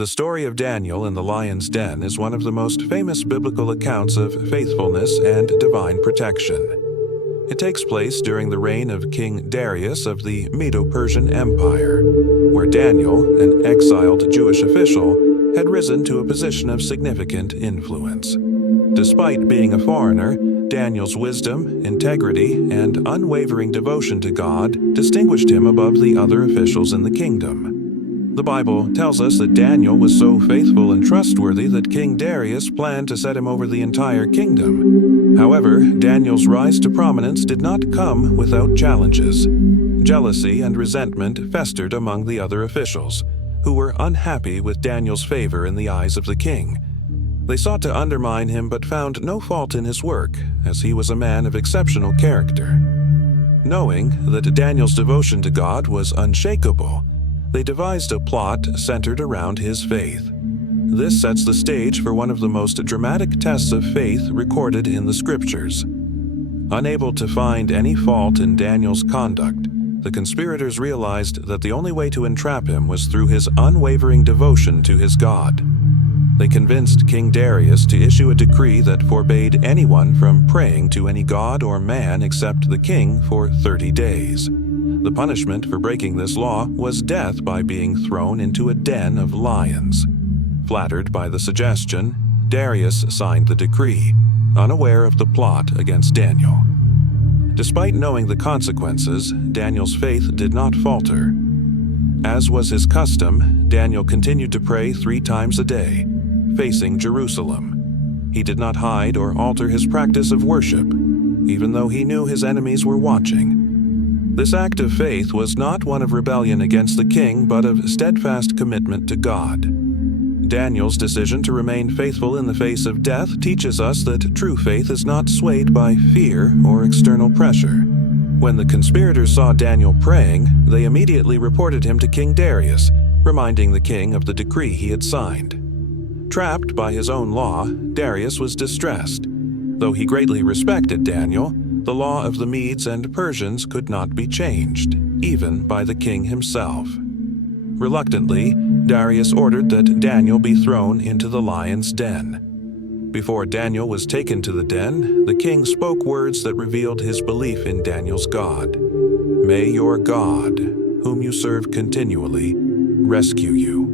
The story of Daniel in the lion's den is one of the most famous biblical accounts of faithfulness and divine protection. It takes place during the reign of King Darius of the Medo-Persian Empire, where Daniel, an exiled Jewish official, had risen to a position of significant influence. Despite being a foreigner, Daniel's wisdom, integrity, and unwavering devotion to God distinguished him above the other officials in the kingdom. The Bible tells us that Daniel was so faithful and trustworthy that King Darius planned to set him over the entire kingdom. However, Daniel's rise to prominence did not come without challenges. Jealousy and resentment festered among the other officials, who were unhappy with Daniel's favor in the eyes of the king. They sought to undermine him but found no fault in his work, as he was a man of exceptional character. Knowing that Daniel's devotion to God was unshakable, they devised a plot centered around his faith. This sets the stage for one of the most dramatic tests of faith recorded in the scriptures. Unable to find any fault in Daniel's conduct, the conspirators realized that the only way to entrap him was through his unwavering devotion to his God. They convinced King Darius to issue a decree that forbade anyone from praying to any god or man except the king for 30 days. The punishment for breaking this law was death by being thrown into a den of lions. Flattered by the suggestion, Darius signed the decree, unaware of the plot against Daniel. Despite knowing the consequences, Daniel's faith did not falter. As was his custom, Daniel continued to pray 3 times a day, facing Jerusalem. He did not hide or alter his practice of worship, even though he knew his enemies were watching. This act of faith was not one of rebellion against the king, but of steadfast commitment to God. Daniel's decision to remain faithful in the face of death teaches us that true faith is not swayed by fear or external pressure. When the conspirators saw Daniel praying, they immediately reported him to King Darius, reminding the king of the decree he had signed. Trapped by his own law, Darius was distressed. Though he greatly respected Daniel, the law of the Medes and Persians could not be changed, even by the king himself. Reluctantly, Darius ordered that Daniel be thrown into the lion's den. Before Daniel was taken to the den, the king spoke words that revealed his belief in Daniel's God. "May your God, whom you serve continually, rescue you."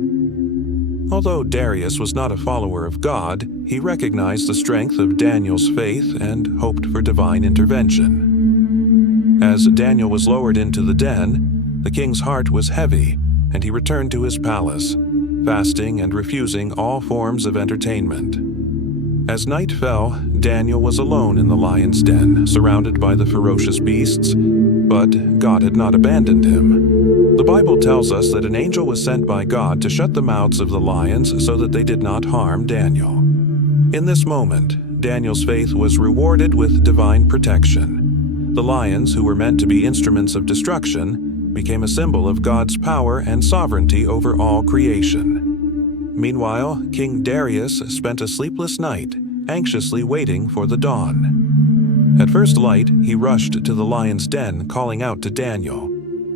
Although Darius was not a follower of God, he recognized the strength of Daniel's faith and hoped for divine intervention. As Daniel was lowered into the den, the king's heart was heavy, and he returned to his palace, fasting and refusing all forms of entertainment. As night fell, Daniel was alone in the lion's den, surrounded by the ferocious beasts, but God had not abandoned him. The Bible tells us that an angel was sent by God to shut the mouths of the lions so that they did not harm Daniel. In this moment, Daniel's faith was rewarded with divine protection. The lions, who were meant to be instruments of destruction, became a symbol of God's power and sovereignty over all creation. Meanwhile, King Darius spent a sleepless night, anxiously waiting for the dawn. At first light, he rushed to the lion's den, calling out to Daniel.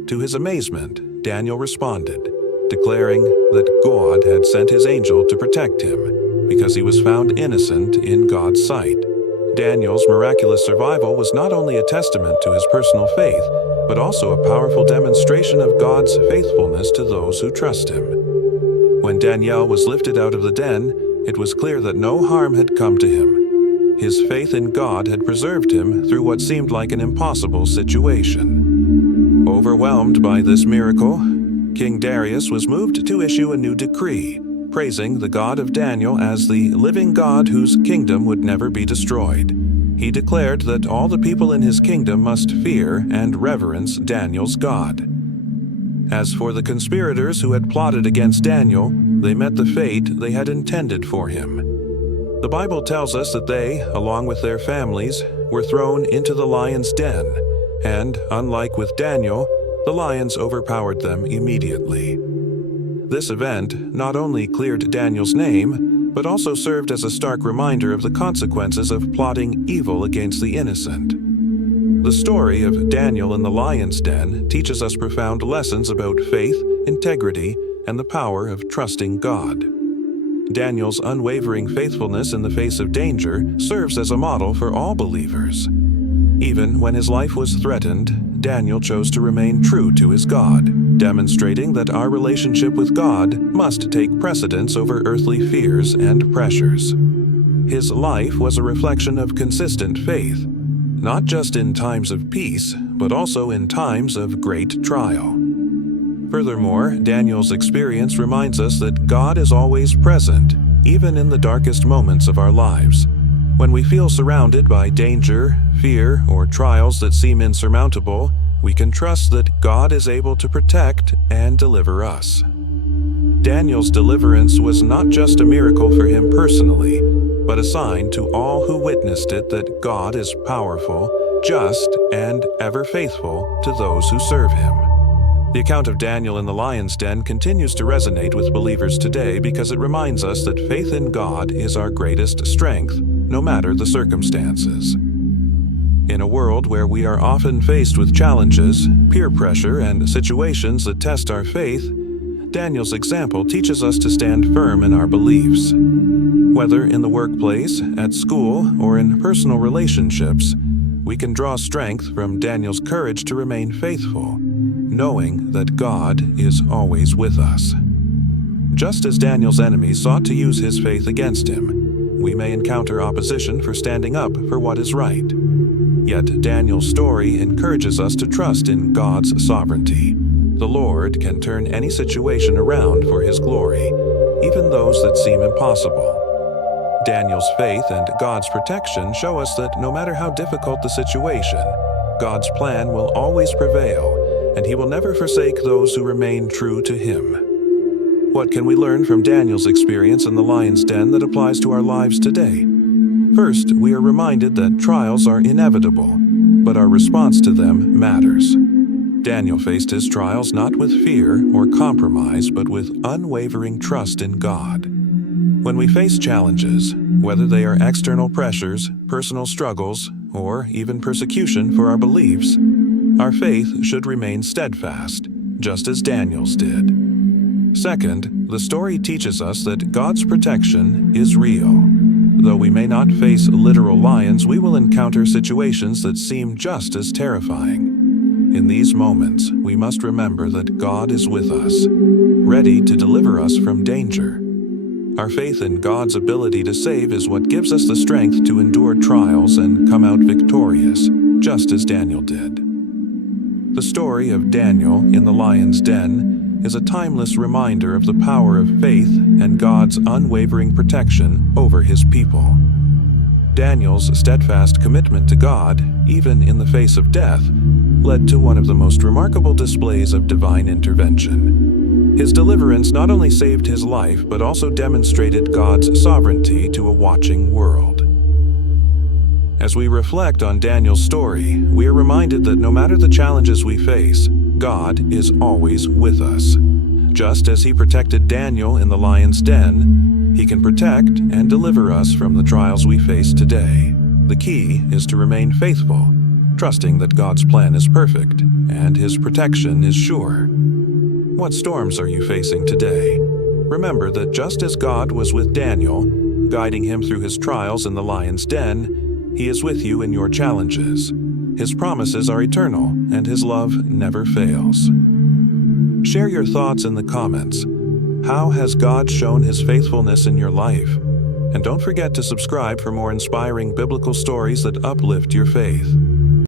To his amazement, Daniel responded, declaring that God had sent his angel to protect him because he was found innocent in God's sight. Daniel's miraculous survival was not only a testament to his personal faith, but also a powerful demonstration of God's faithfulness to those who trust him. When Daniel was lifted out of the den, it was clear that no harm had come to him. His faith in God had preserved him through what seemed like an impossible situation. Overwhelmed by this miracle, King Darius was moved to issue a new decree, praising the God of Daniel as the living God whose kingdom would never be destroyed. He declared that all the people in his kingdom must fear and reverence Daniel's God. As for the conspirators who had plotted against Daniel, they met the fate they had intended for him. The Bible tells us that they, along with their families, were thrown into the lion's den, and, unlike with Daniel, the lions overpowered them immediately. This event not only cleared Daniel's name, but also served as a stark reminder of the consequences of plotting evil against the innocent. The story of Daniel in the lion's den teaches us profound lessons about faith, integrity, and the power of trusting God. Daniel's unwavering faithfulness in the face of danger serves as a model for all believers. Even when his life was threatened, Daniel chose to remain true to his God, demonstrating that our relationship with God must take precedence over earthly fears and pressures. His life was a reflection of consistent faith, not just in times of peace, but also in times of great trial. Furthermore, Daniel's experience reminds us that God is always present, even in the darkest moments of our lives. When we feel surrounded by danger, fear, or trials that seem insurmountable, we can trust that God is able to protect and deliver us. Daniel's deliverance was not just a miracle for him personally, but a sign to all who witnessed it that God is powerful, just, and ever faithful to those who serve him. The account of Daniel in the lion's den continues to resonate with believers today because it reminds us that faith in God is our greatest strength, no matter the circumstances. In a world where we are often faced with challenges, peer pressure, and situations that test our faith, Daniel's example teaches us to stand firm in our beliefs. Whether in the workplace, at school, or in personal relationships, we can draw strength from Daniel's courage to remain faithful, knowing that God is always with us. Just as Daniel's enemies sought to use his faith against him, we may encounter opposition for standing up for what is right. Yet Daniel's story encourages us to trust in God's sovereignty. The Lord can turn any situation around for his glory, even those that seem impossible. Daniel's faith and God's protection show us that no matter how difficult the situation, God's plan will always prevail, and he will never forsake those who remain true to him. What can we learn from Daniel's experience in the lion's den that applies to our lives today? First, we are reminded that trials are inevitable, but our response to them matters. Daniel faced his trials not with fear or compromise, but with unwavering trust in God. When we face challenges, whether they are external pressures, personal struggles, or even persecution for our beliefs, our faith should remain steadfast, just as Daniel's did. Second, the story teaches us that God's protection is real. Though we may not face literal lions, we will encounter situations that seem just as terrifying. In these moments, we must remember that God is with us, ready to deliver us from danger. Our faith in God's ability to save is what gives us the strength to endure trials and come out victorious, just as Daniel did. The story of Daniel in the lion's den is a timeless reminder of the power of faith and God's unwavering protection over his people. Daniel's steadfast commitment to God, even in the face of death, led to one of the most remarkable displays of divine intervention. His deliverance not only saved his life, but also demonstrated God's sovereignty to a watching world. As we reflect on Daniel's story, we are reminded that no matter the challenges we face, God is always with us. Just as he protected Daniel in the lion's den, he can protect and deliver us from the trials we face today. The key is to remain faithful, trusting that God's plan is perfect and his protection is sure. What storms are you facing today? Remember that just as God was with Daniel, guiding him through his trials in the lion's den, he is with you in your challenges. His promises are eternal, and his love never fails. Share your thoughts in the comments. How has God shown his faithfulness in your life? And don't forget to subscribe for more inspiring biblical stories that uplift your faith.